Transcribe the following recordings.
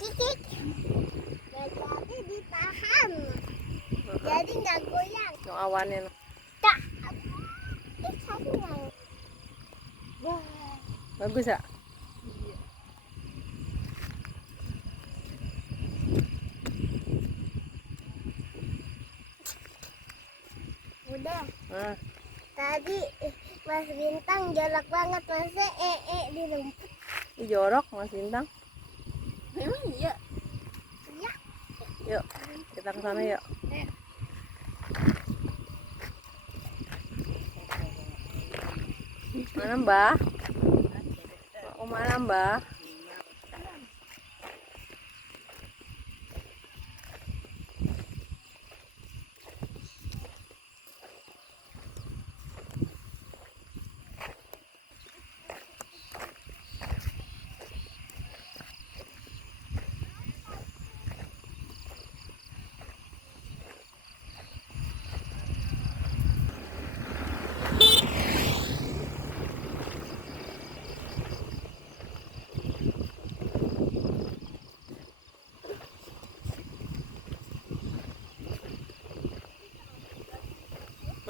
Kikik. Jadi ditahan. Jadi nggak goyang. Yung awanin. Tak. Satu yang. Wah. Bagus ya? Udah. Nah, Tadi Mas Bintang jorok banget, masa di rumput. ini jorok Mas Bintang. Memang iya. Iya. Yuk, kita ke sana yuk. Mana Mbah? Mau mana Mbah?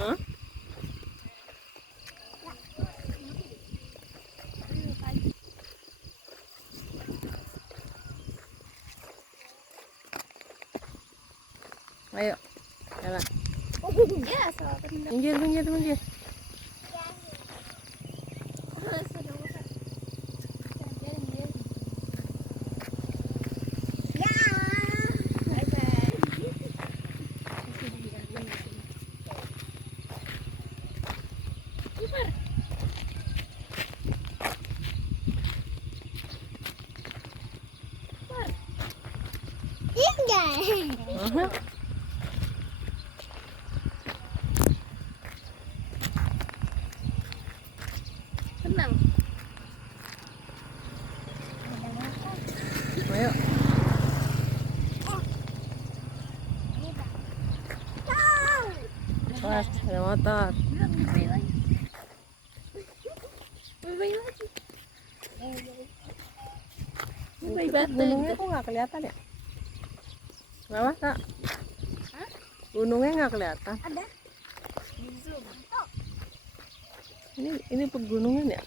Hah? Ayo, jalan. Ya, soal benar. Minggir, minggir, minggir. Ya. Indah. Aha. Tenang. Ayo. Awas, ada motor. Gunungnya kok nggak kelihatan ya? Kenapa, Kak? Gunungnya nggak kelihatan. Ada. Ini pegunungan ya?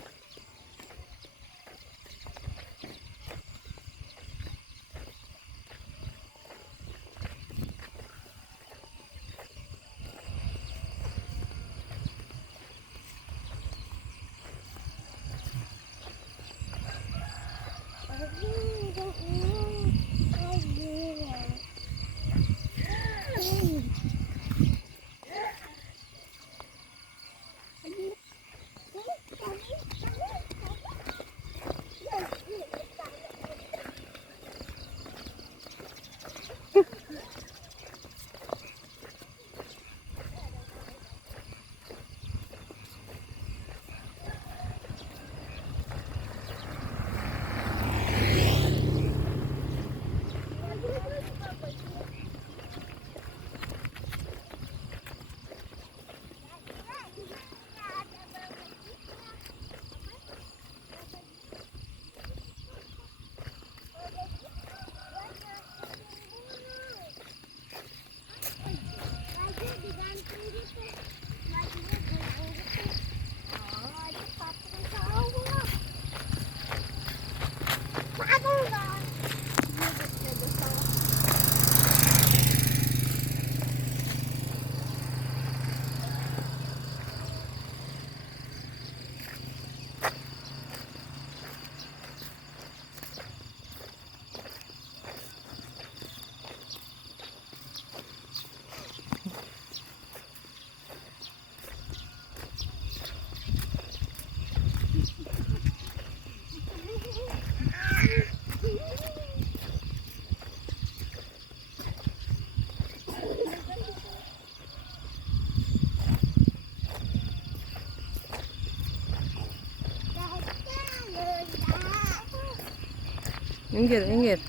Minggir, minggir.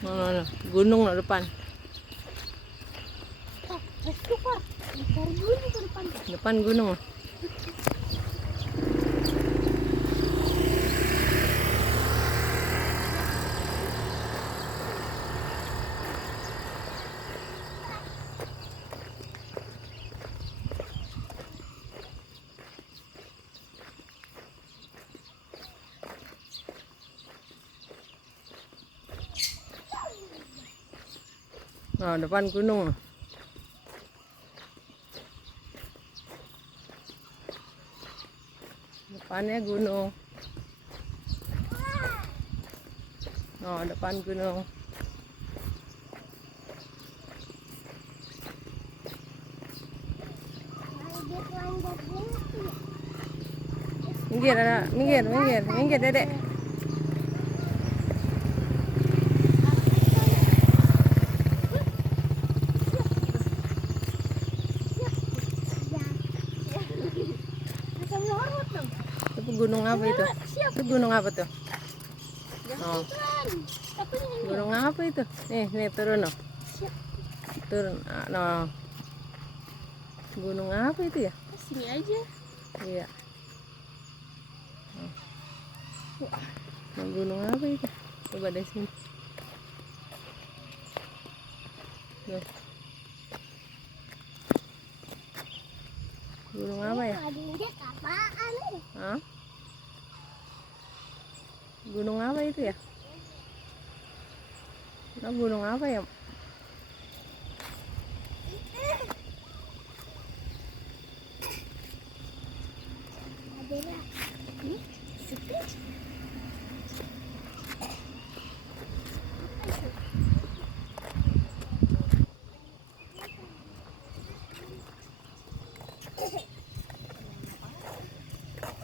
Mana? Gunung di depan. Itu Pak. Cari dulu ke depan. Depan gunung. Nah, depan gunung. Depannya gunung. Oh, depan gunung. Minggir, ada. Minggir, minggir, minggir, Dedek. Itu gunung apa itu? Itu gunung apa tuh? Oh, gunung apa itu? Nih turun loh. Turun. No. Gunung apa itu ya? Sini aja. Iya. Nah, gunung apa itu? Coba dari sini. Tuh. Gunung apa ya? Hah? Gunung apa itu ya? Nah, gunung apa ya?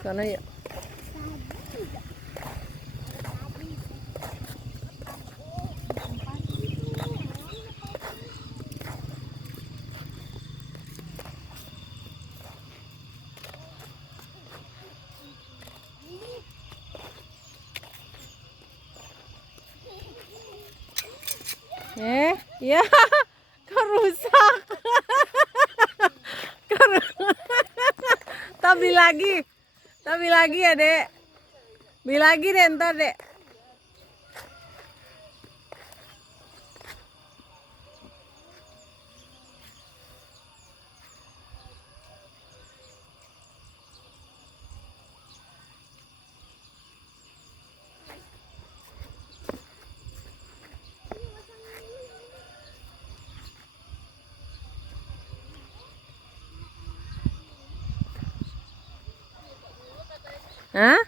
Sana ya. Ya, kerusak. Tapi lagi ya, Dek. Beli lagi deh ntar, Dek. Hah?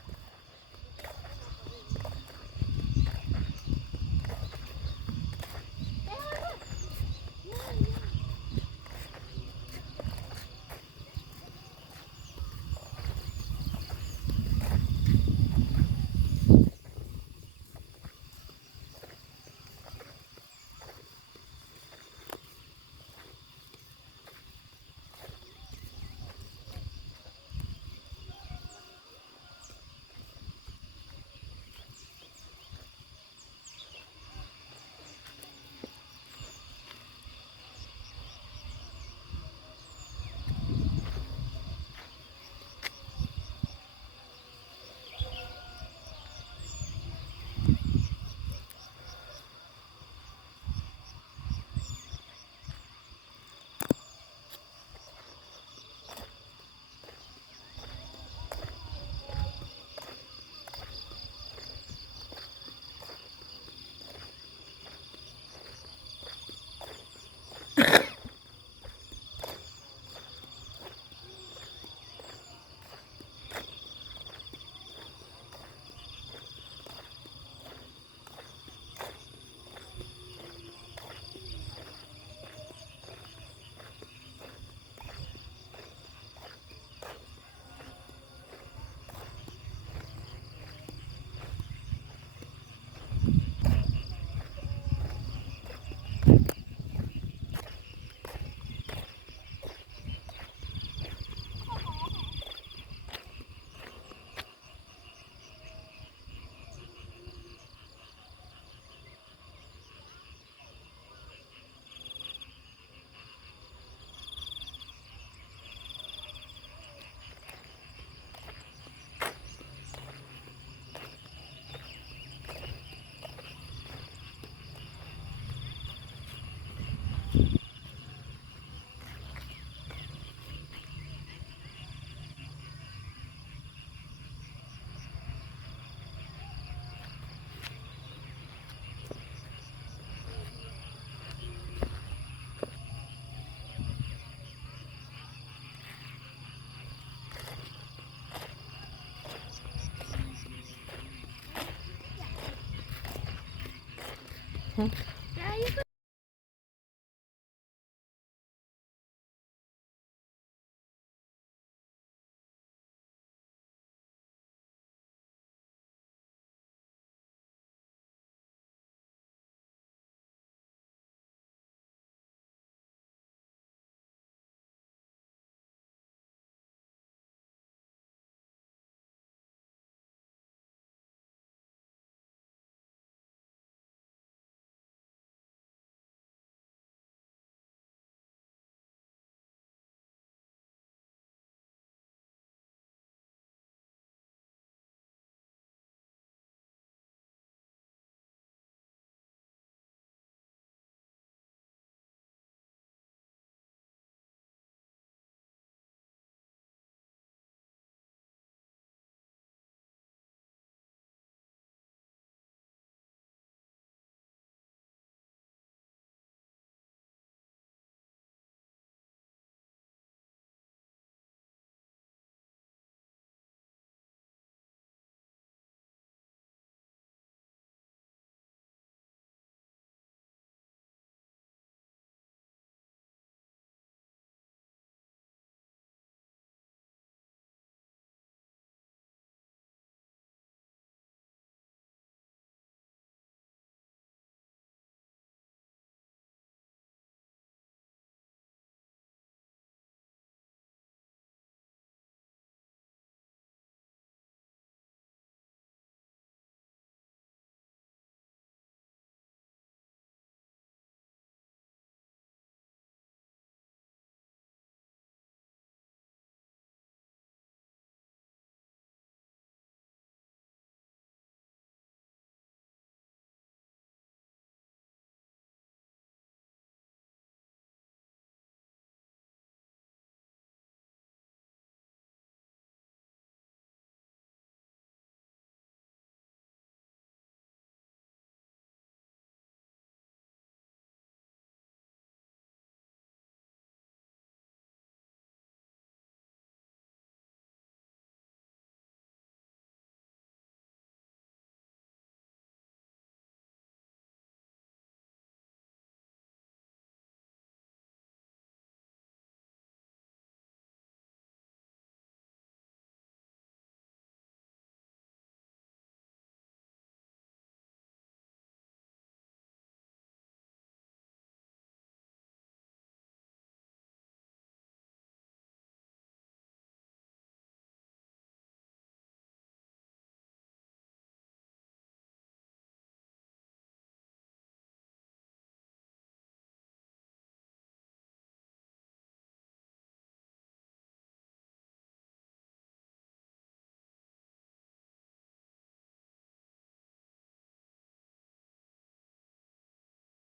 Ayo.